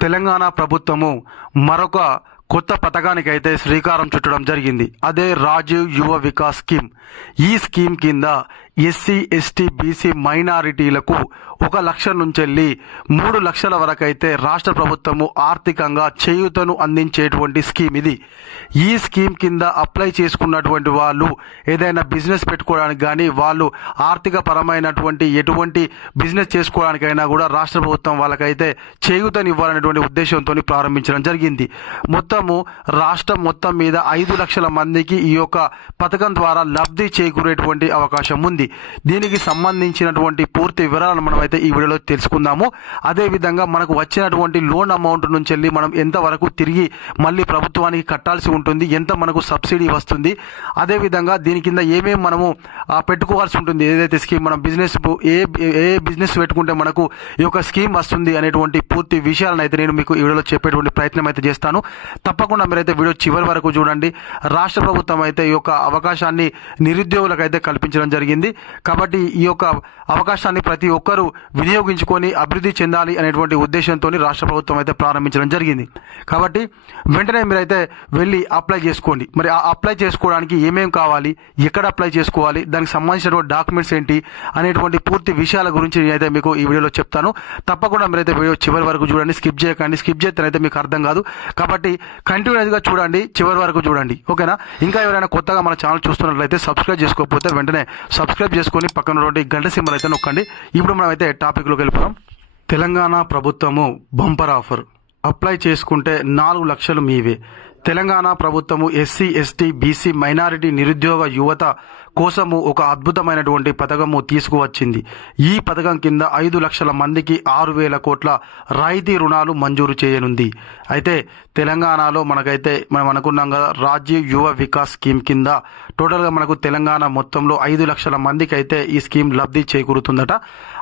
తెలంగాణ ప్రభుత్వము మరొక కొత్త పథకానికి అయితే శ్రీకారం చుట్టడం జరిగింది. అదే రాజీవ్ యువ వికాస్ స్కీమ్. ఈ స్కీమ్ కింద ఎస్సీ ఎస్టీ బీసీ మైనారిటీలకు ఒక లక్ష నుంచి మూడు లక్షల వరకైతే రాష్ట్ర ప్రభుత్వము ఆర్థికంగా చేయూతను అందించేటువంటి స్కీమ్ ఇది. ఈ స్కీమ్ కింద అప్లై చేసుకున్నటువంటి వాళ్ళు ఏదైనా బిజినెస్ పెట్టుకోవడానికి కానీ వాళ్ళు ఆర్థిక పరమైనటువంటి ఎటువంటి బిజినెస్ చేసుకోవడానికైనా కూడా రాష్ట్ర ప్రభుత్వం వాళ్ళకైతే చేయూతని ఇవ్వాలనేటువంటి ఉద్దేశంతో ప్రారంభించడం జరిగింది. మొత్తము రాష్ట్రం మొత్తం మీద ఐదు లక్షల మందికి ఈ యొక్క పథకం ద్వారా లబ్ధి చేకూరేటువంటి అవకాశం ఉంది. దీనికి సంబంధించినటువంటి పూర్తి వివరాలను మనమైతే ఈ వీడియోలో తెలుసుకుందాము. అదేవిధంగా మనకు వచ్చినటువంటి లోన్ అమౌంట్ నుంచి వెళ్ళి మనం ఎంతవరకు తిరిగి మళ్ళీ ప్రభుత్వానికి కట్టాల్సి ఉంటుంది ఎంత మనకు సబ్సిడీ వస్తుంది అదేవిధంగా దీని కింద ఏమేమి మనము పెట్టుకోవాల్సి ఉంటుంది ఏదైతే స్కీమ్ మనం బిజినెస్ ఏ ఏ బిజినెస్ పెట్టుకుంటే మనకు ఈ యొక్క స్కీమ్ వస్తుంది అనేటువంటి పూర్తి విషయాలను అయితే నేను మీకు ఈ వీడియోలో చెప్పేటువంటి ప్రయత్నం అయితే చేస్తాను. తప్పకుండా మీరైతే వీడియో చివరి వరకు చూడండి. రాష్ట్ర ప్రభుత్వం అయితే ఈ యొక్క అవకాశాన్ని నిరుద్యోగులకు అయితే కల్పించడం జరిగింది. కాబట్టి ఈ యొక్క అవకాశాన్ని ప్రతి ఒక్కరూ వినియోగించుకొని అభివృద్ధి చెందాలి అనేటువంటి ఉద్దేశంతో రాష్ట్ర ప్రభుత్వం అయితే ప్రారంభించడం జరిగింది. కాబట్టి వెంటనే మీరైతే వెళ్ళి అప్లై చేసుకోండి. మరి ఆ అప్లై చేసుకోవడానికి ఏమేమి కావాలి ఎక్కడ అప్లై చేసుకోవాలి దానికి సంబంధించినటువంటి డాక్యుమెంట్స్ ఏంటి అనేటువంటి పూర్తి విషయాల గురించి నేనైతే మీకు ఈ వీడియోలో చెప్తాను. తప్పకుండా మీరైతే వీడియో చివరి వరకు చూడండి. స్కిప్ చేయకండి. స్కిప్ చేస్తేనైతే మీకు అర్థం కాదు. కాబట్టి కంటిన్యూస్గా చూడండి. చివరి వరకు చూడండి. ఓకేనా? ఇంకా ఎవరైనా కొత్తగా మన ఛానల్ చూస్తున్నట్లయితే సబ్స్క్రైబ్ చేసుకోకపోతే వెంటనే సబ్స్క్రైబ్ చేసుకొని పక్కన ఉన్నటువంటి గంట సింబల్ అయితే నొక్కండి. ఇప్పుడు మనం అయితే టాపిక్లోకి వెళ్ళిపోదాం. తెలంగాణ ప్రభుత్వము బంపర్ ఆఫర్. అప్లై చేసుకుంటే నాలుగు లక్షలు మీవే. తెలంగాణ ప్రభుత్వము ఎస్సీ ఎస్టీ బీసీ మైనారిటీ నిరుద్యోగ యువత కోసము ఒక అద్భుతమైనటువంటి పథకము తీసుకువచ్చింది. ఈ పథకం కింద ఐదు లక్షల మందికి ఆరు వేల కోట్ల రాయితీ రుణాలు మంజూరు చేయనుంది. అయితే తెలంగాణలో మనకైతే మనం అనుకున్నాం కదా రాజీవ్ యువ వికాస్ స్కీమ్ కింద టోటల్గా మనకు తెలంగాణ మొత్తంలో ఐదు లక్షల మందికి అయితే ఈ స్కీమ్ లబ్ధి చేకూరుతుందట.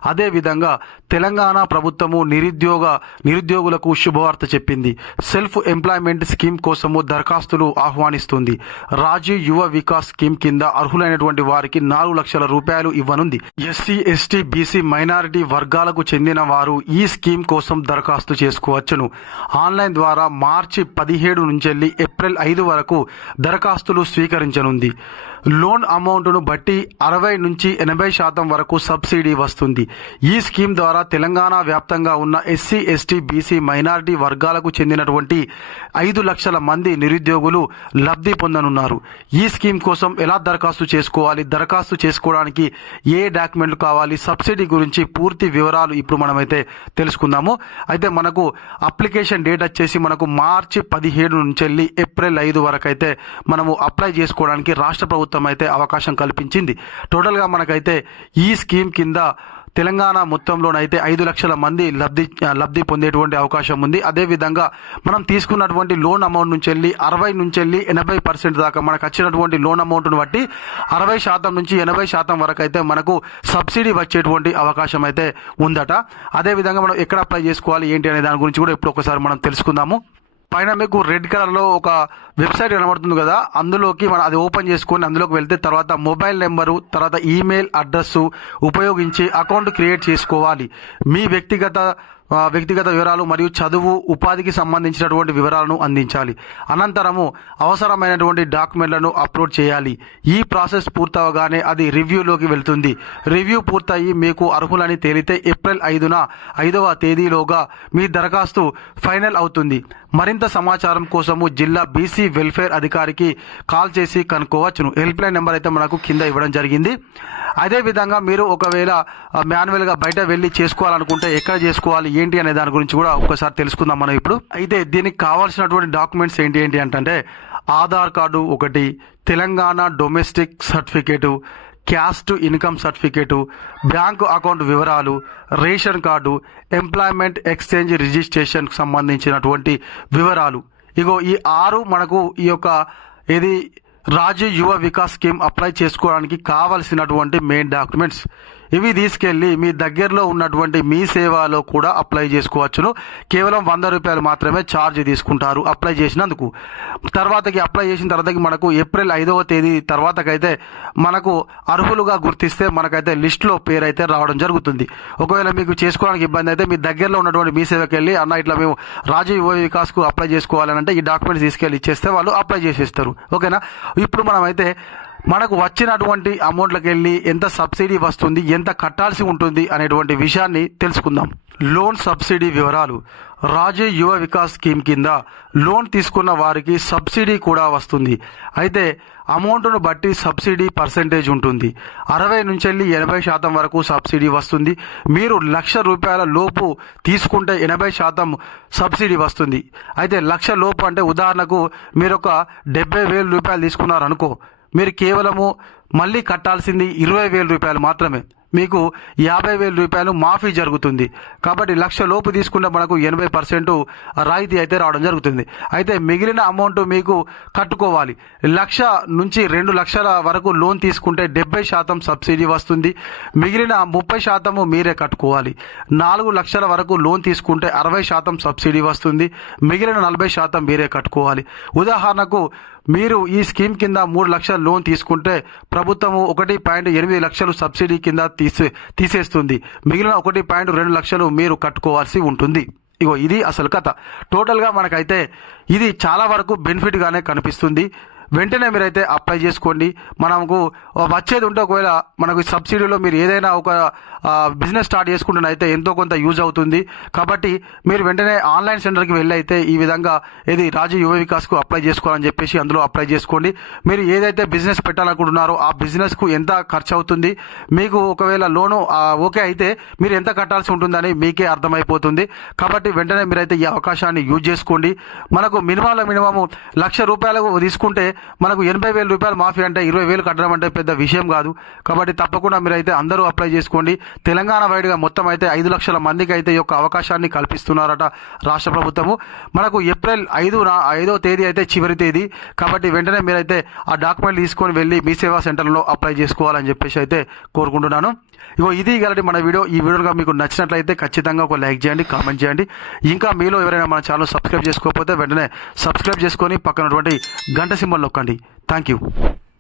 అదేవిధంగా తెలంగాణ ప్రభుత్వము నిరుద్యోగ నిరుద్యోగులకు శుభవార్త చెప్పింది. సెల్ఫ్ ఎంప్లాయ్మెంట్ స్కీమ్ కోసము దరఖాస్తులు ఆహ్వానిస్తుంది. రాజీవ్ యువ వికాస్ స్కీమ్ కింద అర్హులైన అర్హులైనటువంటి వారికి నాలుగు లక్షల రూపాయలు ఇవ్వనుంది. ఎస్సీ ఎస్టీ బీసీ మైనారిటీ వర్గాలకు చెందిన వారు ఈ స్కీమ్ కోసం దరఖాస్తు చేసుకోవచ్చును. ఆన్లైన్ ద్వారా మార్చి పదిహేడు నుంచి ఏప్రిల్ ఐదు వరకు దరఖాస్తులు స్వీకరించనుంది. లోన్ అమౌంట్ను బట్టి అరవై నుంచి ఎనభై శాతం వరకు సబ్సిడీ వస్తుంది. ఈ స్కీమ్ ద్వారా తెలంగాణ వ్యాప్తంగా ఉన్న ఎస్సీ ఎస్టీ బీసీ మైనారిటీ వర్గాలకు చెందినటువంటి ఐదు లక్షల మంది నిరుద్యోగులు లబ్ధి పొందనున్నారు. ఈ స్కీమ్ కోసం ఎలా దరఖాస్తు చేసుకోవాలి? దరఖాస్తు చేసుకోవడానికి ఏ డాక్యుమెంట్లు కావాలి? సబ్సిడీ గురించి పూర్తి వివరాలు ఇప్పుడు మనమైతే తెలుసుకుందాము. అయితే మనకు అప్లికేషన్ డేట్ వచ్చేసి మనకు మార్చి పదిహేడు నుంచి వెళ్ళి ఏప్రిల్ ఐదు వరకు అయితే మనము అప్లై చేసుకోవడానికి రాష్ట్ర ప్రభుత్వం అయితే అవకాశం కల్పించింది. టోటల్గా మనకైతే ఈ స్కీమ్ కింద తెలంగాణ మొత్తంలోనైతే ఐదు లక్షల మంది లబ్ధి లబ్ధి పొందేటువంటి అవకాశం ఉంది. అదేవిధంగా మనం తీసుకున్నటువంటి లోన్ అమౌంట్ నుంచి వెళ్ళి అరవై నుంచి వెళ్ళి ఎనభై పర్సెంట్ దాకా మనకు వచ్చినటువంటి లోన్ అమౌంట్ను బట్టి అరవై శాతం నుంచి ఎనభై శాతం వరకు అయితే మనకు సబ్సిడీ వచ్చేటువంటి అవకాశం అయితే ఉందట అదేవిధంగా మనం ఎక్కడ అప్లై చేసుకోవాలి ఏంటి అనే దాని గురించి కూడా ఇప్పుడు ఒకసారి మనం తెలుసుకుందాము. పైన మీకు రెడ్ కలర్లో ఒక వెబ్సైట్ కనబడుతుంది కదా అందులోకి మనం అది ఓపెన్ చేసుకొని అందులోకి వెళ్తే తర్వాత మొబైల్ నెంబరు తర్వాత ఈమెయిల్ అడ్రస్ ఉపయోగించి అకౌంట్ క్రియేట్ చేసుకోవాలి. మీ వ్యక్తిగత వ్యక్తిగత వివరాలు మరియు చదువు ఉపాధికి సంబంధించినటువంటి వివరాలను అందించాలి. అనంతరము అవసరమైనటువంటి డాక్యుమెంట్లను అప్లోడ్ చేయాలి. ఈ ప్రాసెస్ పూర్తవగానే అది రివ్యూలోకి వెళ్తుంది. రివ్యూ పూర్తయి మీకు అర్హులని తేలితే ఏప్రిల్ ఐదున ఐదవ తేదీలోగా మీ దరఖాస్తు ఫైనల్ అవుతుంది. మరింత సమాచారం కోసము జిల్లా బీసీ వెల్ఫేర్ అధికారికి కాల్ చేసి కనుక్కోవచ్చును. హెల్ప్ లైన్ నెంబర్ అయితే మనకు కింద ఇవ్వడం జరిగింది. అదే విధంగా మీరు ఒకవేళ మాన్యువల్గా బయట వెళ్ళి చేసుకోవాలనుకుంటే ఎక్కడ చేసుకోవాలి ఏంటి అనే దాని గురించి కూడా ఒక్కసారి తెలుసుకుందాం మనం ఇప్పుడు. అయితే దీనికి కావాల్సినటువంటి డాక్యుమెంట్స్ ఏంటి ఏంటి అంటే ఆధార్ కార్డు ఒకటి Telangana domestic certificate caste income certificate bank account వివరాలు రేషన్ కార్డు ఎంప్లాయ్మెంట్ ఎక్స్చేంజ్ రిజిస్ట్రేషన్కి సంబంధించినటువంటి వివరాలు. ఇగో ఈ ఆరు మనకు ఈ యొక్క ఇది రాజ్య యువ వికాస్ స్కీమ్ అప్లై చేసుకోవడానికి కావలసినటువంటి మెయిన్ డాక్యుమెంట్స్. ఇవి తీసుకెళ్ళి మీ దగ్గరలో ఉన్నటువంటి మీ సేవలో కూడా అప్లై చేసుకోవచ్చును. కేవలం వంద రూపాయలు మాత్రమే ఛార్జ్ తీసుకుంటారు అప్లై చేసినందుకు. తర్వాతకి అప్లై చేసిన తర్వాతకి మనకు ఏప్రిల్ ఐదవ తేదీ తర్వాతకైతే మనకు అర్హులుగా గుర్తిస్తే మనకైతే లిస్టులో పేరు అయితే రావడం జరుగుతుంది. ఒకవేళ మీకు చేసుకోవడానికి ఇబ్బంది అయితే మీ దగ్గరలో ఉన్నటువంటి మీ సేవకి వెళ్ళి అన్న ఇట్లా మేము రాజీవ్ యువ వికాస్కు అప్లై చేసుకోవాలని అంటే ఈ డాక్యుమెంట్స్ తీసుకెళ్ళి ఇచ్చేస్తే వాళ్ళు అప్లై చేసేస్తారు. ఓకేనా? ఇప్పుడు మనమైతే మనకు వచ్చినటువంటి అమౌంట్లకు వెళ్ళి ఎంత సబ్సిడీ వస్తుంది ఎంత కట్టాల్సి ఉంటుంది అనేటువంటి విషయాన్ని తెలుసుకుందాం. లోన్ సబ్సిడీ వివరాలు. రాజీవ్ యువ వికాస్ స్కీమ్ కింద లోన్ తీసుకున్న వారికి సబ్సిడీ కూడా వస్తుంది. అయితే అమౌంట్ను బట్టి సబ్సిడీ పర్సెంటేజ్ ఉంటుంది. అరవై నుంచి వెళ్ళి ఎనభై శాతం వరకు సబ్సిడీ వస్తుంది. మీరు లక్ష రూపాయల లోపు తీసుకుంటే ఎనభై శాతం సబ్సిడీ వస్తుంది. అయితే లక్ష లోపు అంటే ఉదాహరణకు మీరు ఒక డెబ్బై వేల రూపాయలు తీసుకున్నారనుకో మీరు కేవలము మళ్ళీ కట్టాల్సింది ఇరవై వేల రూపాయలు మాత్రమే. మీకు యాభై వేల రూపాయలు మాఫీ జరుగుతుంది. కాబట్టి లక్ష లోపు తీసుకుంటే మనకు ఎనభై పర్సెంట్ రాయితీ అయితే రావడం జరుగుతుంది. అయితే మిగిలిన అమౌంట్ మీకు కట్టుకోవాలి. లక్ష నుంచి రెండు లక్షల వరకు లోన్ తీసుకుంటే డెబ్బై శాతం సబ్సిడీ వస్తుంది. మిగిలిన ముప్పై శాతము మీరే కట్టుకోవాలి. నాలుగు లక్షల వరకు లోన్ తీసుకుంటే అరవై శాతం సబ్సిడీ వస్తుంది. మిగిలిన నలభై శాతం మీరే కట్టుకోవాలి. ఉదాహరణకు మీరు ఈ స్కీమ్ కింద మూడు లక్షల లోన్ తీసుకుంటే ప్రభుత్వము ఒకటి పాయింట్ ఎనిమిది లక్షలు సబ్సిడీ కింద తీసే తీసేస్తుంది. మిగిలిన ఒకటి పాయింట్ రెండు లక్షలు మీరు కట్టుకోవాల్సి ఉంటుంది. ఇగో ఇది అసలు కథ. టోటల్గా మనకైతే ఇది చాలా వరకు బెనిఫిట్గానే కనిపిస్తుంది. వెంటనే మీరైతే అప్లై చేసుకోండి. మనకు వచ్చేది ఉంటే ఒకవేళ మనకు సబ్సిడీలో మీరు ఏదైనా ఒక బిజినెస్ స్టార్ట్ చేసుకుంటున్నైతే ఎంతో కొంత యూజ్ అవుతుంది. కాబట్టి మీరు వెంటనే ఆన్లైన్ సెంటర్కి వెళ్ళి అయితే ఈ విధంగా ఇది రాజు యువ వికాస్కు అప్లై చేసుకోవాలని చెప్పేసి అందులో అప్లై చేసుకోండి. మీరు ఏదైతే బిజినెస్ పెట్టాలనుకుంటున్నారో ఆ బిజినెస్కు ఎంత ఖర్చు అవుతుంది? మీకు ఒకవేళ లోను ఓకే అయితే మీరు ఎంత కట్టాల్సి ఉంటుందని మీకే అర్థమైపోతుంది. కాబట్టి వెంటనే మీరైతే ఈ అవకాశాన్ని యూజ్ చేసుకోండి. మనకు మినిమంలో మినిమము లక్ష రూపాయలకు తీసుకుంటే మనకు ఎనభై వేల రూపాయలు మాఫీ అంటే ఇరవై వేలు కట్టడం అంటే పెద్ద పెద్ద విషయం కాదు. కాబట్టి తప్పకుండా మీరైతే అందరూ అప్లై చేసుకోండి. తెలంగాణ వైడ్గా మొత్తం అయితే ఐదు లక్షల మందికి అయితే ఈ యొక్క అవకాశాన్ని కల్పిస్తున్నారట రాష్ట్ర ప్రభుత్వము. మనకు ఏప్రిల్ ఐదు ఐదో తేదీ అయితే చివరి తేదీ. కాబట్టి వెంటనే మీరైతే ఆ డాక్యుమెంట్ తీసుకొని వెళ్ళి మీ సేవా సెంటర్లో అప్లై చేసుకోవాలని చెప్పేసి అయితే కోరుకుంటున్నాను. ఇగో ఇది కాబట్టి మన వీడియో. ఈ వీడియోగా మీకు నచ్చినట్లయితే ఖచ్చితంగా ఒక లైక్ చేయండి కామెంట్ చేయండి. ఇంకా మీలో ఎవరైనా మన ఛానల్ సబ్స్క్రైబ్ చేసుకోకపోతే వెంటనే సబ్స్క్రైబ్ చేసుకొని పక్కనటువంటి గంట సింబల్ నొక్కండి. Thank you